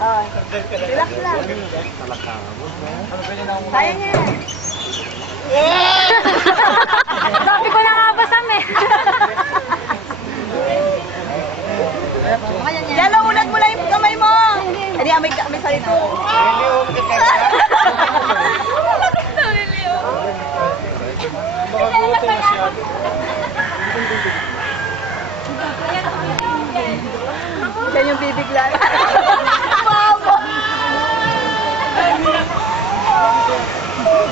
Oh, relax lang. Kaya niya yan. Sabi ko na nga ba, Sam eh. Yan, ulat mo lang yung kamay mo. Hindi, may salito. Yan yung bibigla.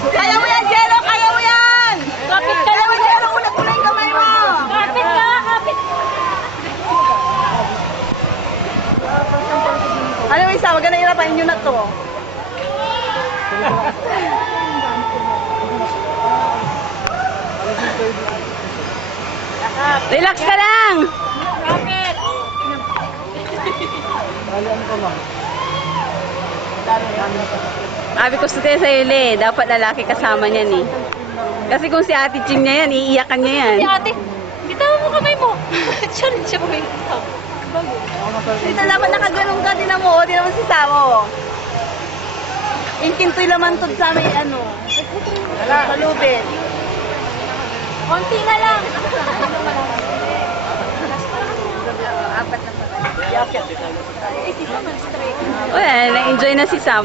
Kaya mo yan, Jello! Kaya mo yan! Kapit ka Kaya lang. mo, Jello! Ulat mo lang yung kamay mo! Kapit ka, kapit. Ano yung isa? Wag ka na irapain nyo na to. Relax ka lang. Kapit. Sabi ko sa'yo, Le, dapat lalaki kasama niyan eh. Kasi kung si Ate Ching niya yan, iiyakan niya yan. Si ate, bitawan mo kamay mo. Siya ba yung Dito naman nakaganong ka, tinan mo, tinan mo si Samo. Yung kintoy laman to sa may ano, malupit. konti na lang. Apat na pala. Yakit. Eh, di ba straight? Well, na-enjoy na si Sam.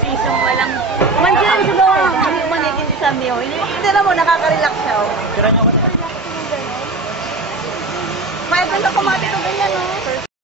Season walang... Mandiyan sa bawah. Hindi manigin si Sam yun. Hindi na mo, nakaka-relax siya. Kaya kung sa kumati to ganyan, no?